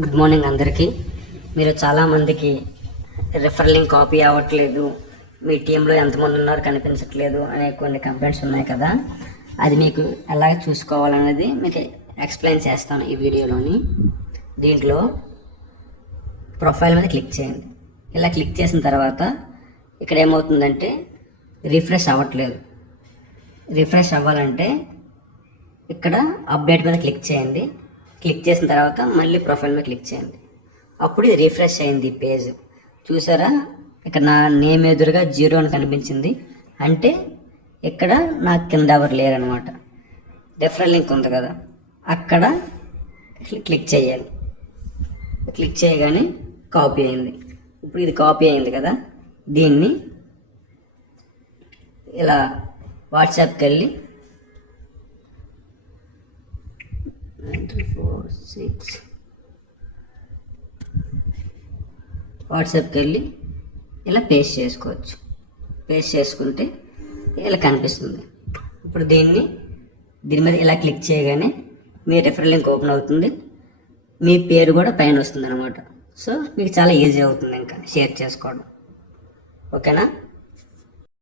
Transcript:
Good morning అందరికీ. మీరు చాలామందికి రిఫర్ లింక్ కాపీ అవ్వట్లేదు. మీ టీంలో ఎంతమంది ఉన్నారు కనిపించట్లేదు అనే కొన్ని కంప్లైంట్స్ ఉన్నాయి కదా. అది మీకు ఎలా చూసుకోవాలనేది మీకు ఎక్స్ప్లెయిన్ చేస్తాను ఈ వీడియోలోని. దీంట్లో ప్రొఫైల్ మీద క్లిక్ చేయండి. ఇలా క్లిక్ చేసిన తర్వాత ఇక్కడ ఏమవుతుందంటే రిఫ్రెష్ అవ్వట్లేదు. రిఫ్రెష్ అవ్వాలంటే ఇక్కడ అప్డేట్ మీద క్లిక్ చేయండి. క్లిక్ చేసిన తర్వాత మళ్ళీ ప్రొఫైల్ మీద క్లిక్ చేయండి. అప్పుడు ఇది రిఫ్రెష్ అయింది పేజ్. చూసారా? ఇక్కడ నా నేమ్ ఎదురుగా జీరో అని కనిపించింది. అంటే ఇక్కడ నాకు కింద ఎవరు లేరనమాట. డిఫరెంట్ లింక్ ఉంది కదా. అక్కడ క్లిక్ చేయాలి. క్లిక్ చేయగానే కాపీ అయింది. ఇప్పుడు ఇది కాపీ అయింది కదా. దీన్ని ఇలా వాట్సాప్కి వెళ్ళి త్రీ ఫోర్ సిక్స్ వాట్సాప్కి వెళ్ళి ఇలా పేస్ట్ చేసుకోవచ్చు. పేస్ట్ చేసుకుంటే ఇలా కనిపిస్తుంది. ఇప్పుడు దీన్ని దీని మీద ఇలా క్లిక్ చేయగానే మీ రెఫరల్ లింక్ ఓపెన్ అవుతుంది. మీ పేరు కూడా పైన వస్తుంది అనమాట సో మీకు చాలా ఈజీ అవుతుంది ఇంకా షేర్ చేసుకోవడం. ఓకేనా?